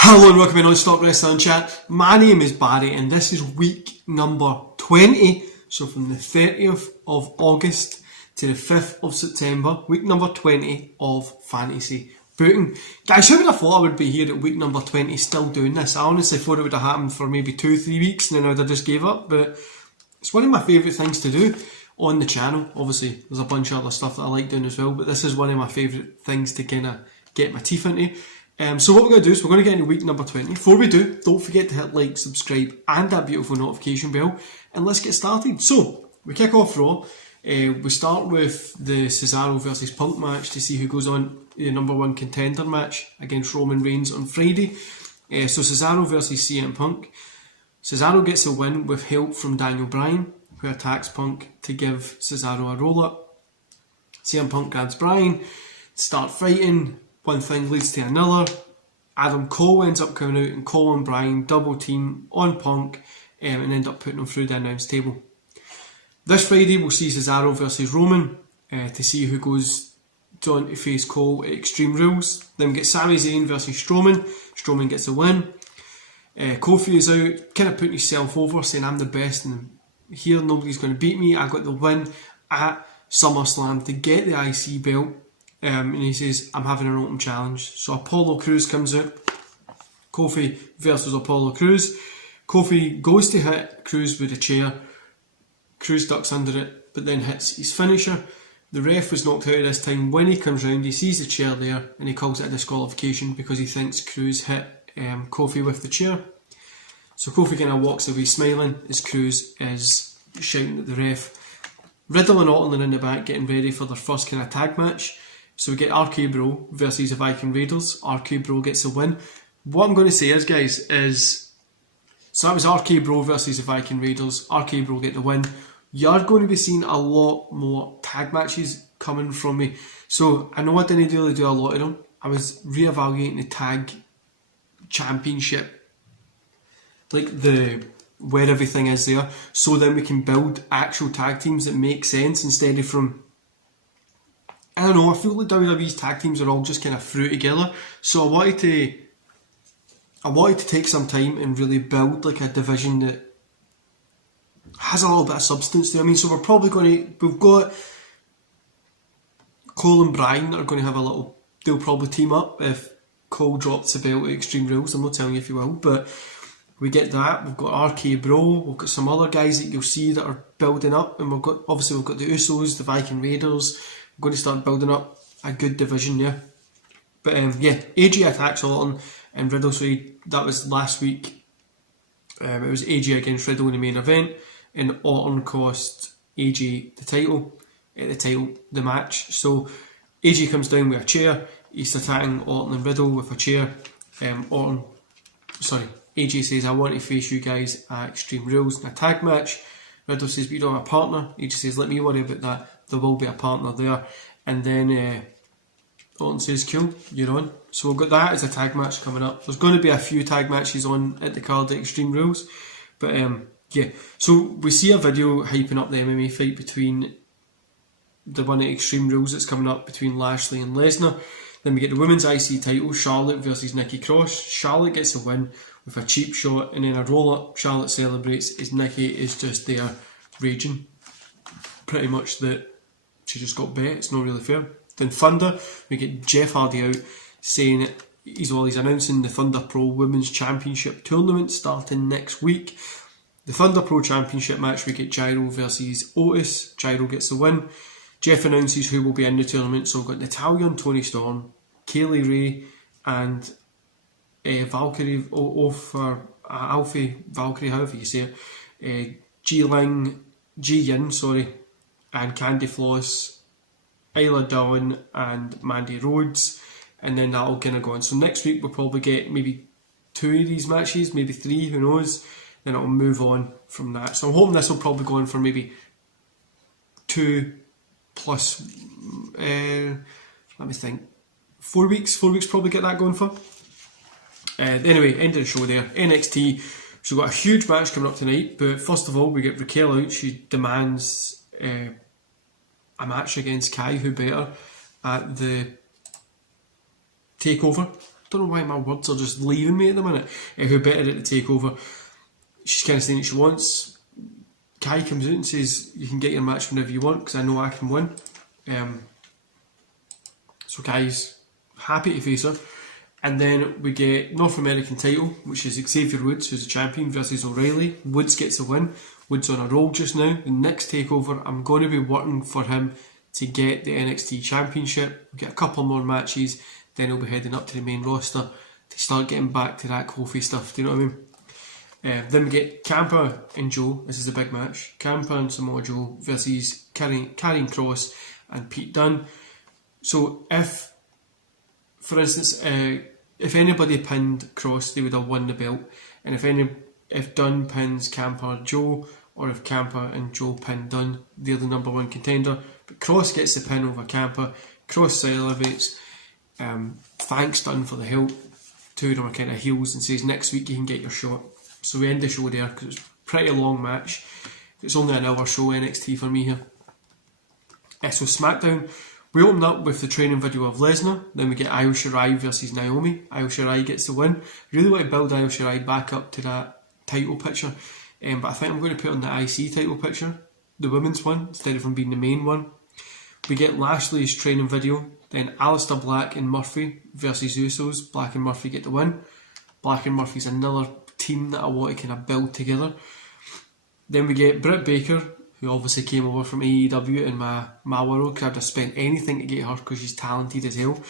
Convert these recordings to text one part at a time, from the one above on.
Hello and welcome to Non-Stop Wrestling Chat. My name is Barry and this is week number 20. So from the 30th of August to the 5th of September, week number 20 of Fantasy Booking. Guys, who would have thought I would be here at week number 20 still doing this? I honestly thought it would have happened for maybe 2-3 weeks and then I just gave up. But it's one of my favourite things to do on the channel. Obviously, there's a bunch of other stuff that I like doing as well, but this is one of my favourite things to kind of get my teeth into. So what we're going to do is we're going to get into week number 20. Before we do, don't forget to hit like, subscribe and that beautiful notification bell. And let's get started. So, we kick off Raw. We start with the Cesaro versus Punk match to see who goes on the number one contender match against Roman Reigns on Friday. So Cesaro versus CM Punk. Cesaro gets a win with help from Daniel Bryan, who attacks Punk to give Cesaro a roll-up. CM Punk grabs Bryan, start fighting. One thing leads to another. Adam Cole ends up coming out and Cole and Bryan double team on Punk and end up putting him through the announce table. This Friday we'll see Cesaro versus Roman to see who goes on to face Cole at Extreme Rules. Then we get Sami Zayn versus Strowman. Strowman gets a win. Kofi is out, kind of putting himself over, saying I'm the best and here nobody's going to beat me. I got the win at SummerSlam to get the IC belt. And he says, I'm having an open challenge. So Apollo Crews comes out. Kofi versus Apollo Crews. Kofi goes to hit Crews with a chair. Crews ducks under it, but then hits his finisher. The ref was knocked out at this time. When he comes round, he sees the chair there and he calls it a disqualification because he thinks Crews hit Kofi with the chair. So Kofi kind of walks away smiling as Crews is shouting at the ref. Riddle and Orton are in the back getting ready for their first kind of tag match. So we get RK Bro versus the Viking Raiders. RK Bro gets a win. What I'm going to say is, guys, so that was RK Bro versus the Viking Raiders. RK Bro get the win. You're going to be seeing a lot more tag matches coming from me. So I know I didn't really do a lot of them. I was re-evaluating the tag championship, like where everything is there, so then we can build actual tag teams that make sense instead of from, I don't know, I feel like WWE's tag teams are all just kind of through together. So I wanted to take some time and really build like a division that has a little bit of substance to it. I mean, so we've got Cole and Bryan that are going to have they'll probably team up if Cole drops the belt at Extreme Rules. I'm not telling you if you will, but we get that. We've got RK Bro, we've got some other guys that you'll see that are building up, and we've got the Usos, the Viking Raiders. We're going to start building up a good division there. But AJ attacks Orton and Riddle. So that was last week. It was AJ against Riddle in the main event, and Orton cost AJ the match. So AJ comes down with a chair. He's attacking Orton and Riddle with a chair. AJ says, I want to face you guys at Extreme Rules in a tag match. Riddle says, we don't have a partner. AJ says, let me worry about that. There will be a partner there. And then Orton says, cool, you're on. So we've got that as a tag match coming up. There's going to be a few tag matches on at the card at Extreme Rules. But so we see a video hyping up the MMA fight between the one at Extreme Rules that's coming up between Lashley and Lesnar. Then we get the women's IC title, Charlotte versus Nikki Cross. Charlotte gets a win with a cheap shot and then a roll-up. Charlotte celebrates as Nikki is just there raging. Pretty much that she just got bet. It's not really fair. Then Thunder, we get Jeff Hardy out saying he's announcing the Thunder Pro Women's Championship Tournament starting next week. The Thunder Pro Championship match, we get Gyro versus Otis. Gyro gets the win. Jeff announces who will be in the tournament. So we've got Natalya and Toni Storm, Kaylee Ray and Valkyrie, Alfie Valkyrie, however you say it, Ji Yin, and Candy Floss, Isla Dawn and Mandy Rhodes, and then that'll kind of go on. So next week we'll probably get maybe 2 of these matches, maybe 3, who knows, then it'll move on from that. So I'm hoping this will probably go on for maybe 2 plus, let me think, 4 weeks. 4 weeks probably get that going for. Anyway, end of the show there. NXT, so we've got a huge match coming up tonight, but first of all we get Raquel out. She demands a match against Kai, who better, at the takeover. don't know why my words are just leaving me at the minute. Who better at the takeover? She's kind of saying that she wants. Kai comes out and says, you can get your match whenever you want, because I know I can win. So Kai's happy to face her. And then we get North American title, which is Xavier Woods, who's the champion, versus O'Reilly. Woods gets a win. Woods on a roll just now. The next takeover, I'm going to be working for him to get the NXT Championship. We'll get a couple more matches, then he'll be heading up to the main roster to start getting back to that Kofi stuff. Do you know what I mean? Then we get Ciampa and Joe. This is the big match. Ciampa and Samoa Joe versus Karrion Kross and Pete Dunne. So if, for instance, if anybody pinned Kross, they would have won the belt. And if Dunne pins Ciampa or Joe, or if Ciampa and Joe pin Dunne, they're the number one contender. But Kross gets the pin over Ciampa. Kross celebrates, thanks Dunne for the help. Two of them are kind of heels and says next week you can get your shot. So we end the show there because it's a pretty long match. It's only an hour show NXT for me here. So SmackDown, we open up with the training video of Lesnar. Then we get Io Shirai versus Naomi. Io Shirai gets the win. Really want to build Io Shirai back up to that title picture. But I think I'm going to put on the IC title picture, the women's one, instead of them being the main one. We get Lashley's training video. Then Aleister Black and Murphy versus Usos. Black and Murphy get the win. Black and Murphy's another team that I want to kind of build together. Then we get Britt Baker, who obviously came over from AEW in my world, because I'd have spent anything to get her because she's talented as hell.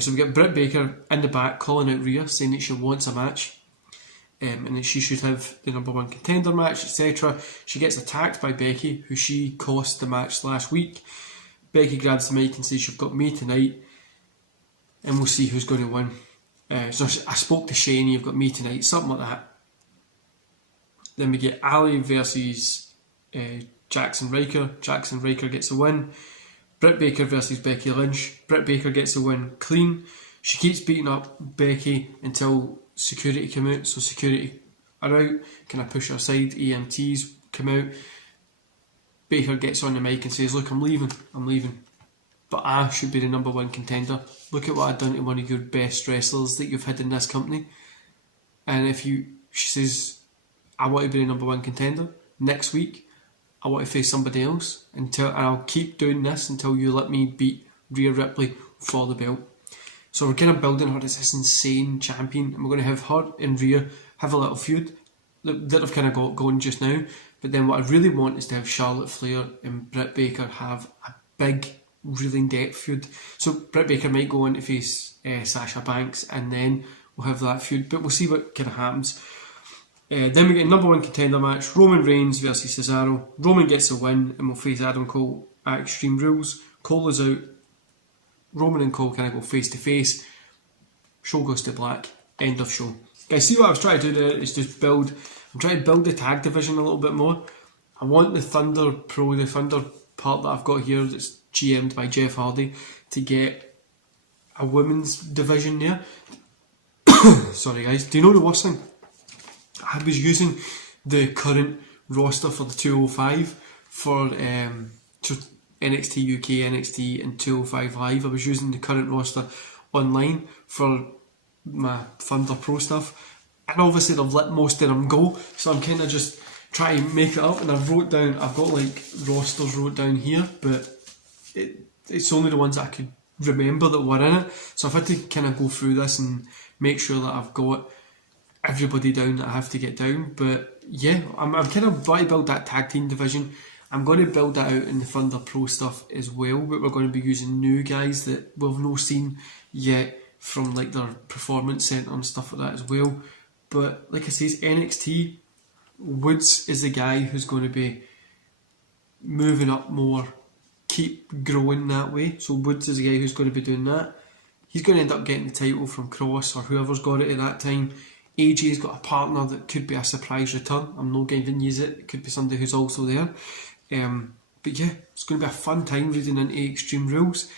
So we get Britt Baker in the back calling out Rhea, saying that she wants a match, and that she should have the number one contender match, etc. She gets attacked by Becky, who she cost the match last week. Becky grabs the mic and says, "You've got me tonight, and we'll see who's going to win." So I spoke to Shane, "You've got me tonight," something like that. Then we get Ali versus Jackson Ryker. Jackson Ryker gets a win. Britt Baker versus Becky Lynch. Britt Baker gets a win clean. She keeps beating up Becky until security come out. So security are out. Can I push her aside? EMTs come out. Baker gets on the mic and says, "Look, I'm leaving. But I should be the number one contender. Look at what I've done to one of your best wrestlers that you've had in this company. And she says, I want to be the number one contender. Next week, I want to face somebody else. And I'll keep doing this until you let me beat Rhea Ripley for the belt." So we're kind of building her as this insane champion. And we're going to have her and Rhea have a little feud that I've kind of got going just now. But then what I really want is to have Charlotte Flair and Britt Baker have a big, really in-depth feud. So Britt Baker might go on to face Sasha Banks, and then we'll have that feud. But we'll see what kind of happens. Then we get a number one contender match. Roman Reigns versus Cesaro. Roman gets a win and will face Adam Cole at Extreme Rules. Cole is out. Roman and Cole kind of go face to face. Show goes to black. End of show. Guys, see what I was trying to do there is just build. I'm trying to build the tag division a little bit more. I want the Thunder part that I've got here that's GM'd by Jeff Hardy to get a women's division there. Sorry guys, do you know the worst thing? I was using the current roster for the 205 for NXT UK, NXT and 205 Live. I was using the current roster online for my Thunder Pro stuff. And obviously they've let most of them go, so I'm kind of just trying to make it up. And I've got like rosters wrote down here, but it's only the ones that I could remember that were in it. So I've had to kind of go through this and make sure that I've got everybody down that I have to get down. But yeah, I'm kind of trying to build that tag team division. I'm going to build that out in the Thunder Pro stuff as well, but we're going to be using new guys that we've not seen yet from like their performance centre and stuff like that as well. But like I says, NXT, Woods is the guy who's going to be moving up more, keep growing that way. So Woods is the guy who's going to be doing that. He's going to end up getting the title from Cross or whoever's got it at that time. AJ's got a partner that could be a surprise return. I'm not going to use it. It could be somebody who's also there. But yeah, it's going to be a fun time reading into Extreme Rules.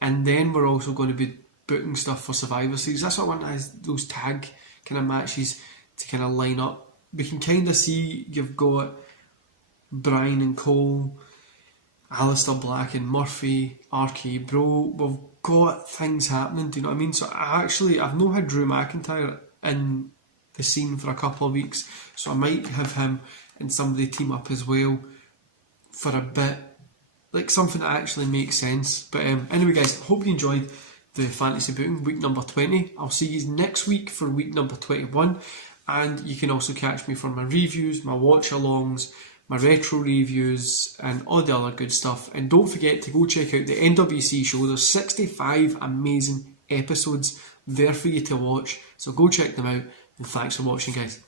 And then we're also going to be booking stuff for Survivor Series. That's what I want, those tag kind of matches to kind of line up. We can kind of see you've got Bryan and Cole. Alistair Black and Murphy, RK Bro. We've got things happening, do you know what I mean? So I've not had Drew McIntyre in the scene for a couple of weeks, so I might have him and somebody team up as well for a bit, like something that actually makes sense. But anyway guys, hope you enjoyed the fantasy booking week number 20. I'll see you next week for week number 21, and you can also catch me for my reviews, my watch alongs, my retro reviews and all the other good stuff. And don't forget to go check out the NWC show. There's 65 amazing episodes there for you to watch, so go check them out, and thanks for watching guys.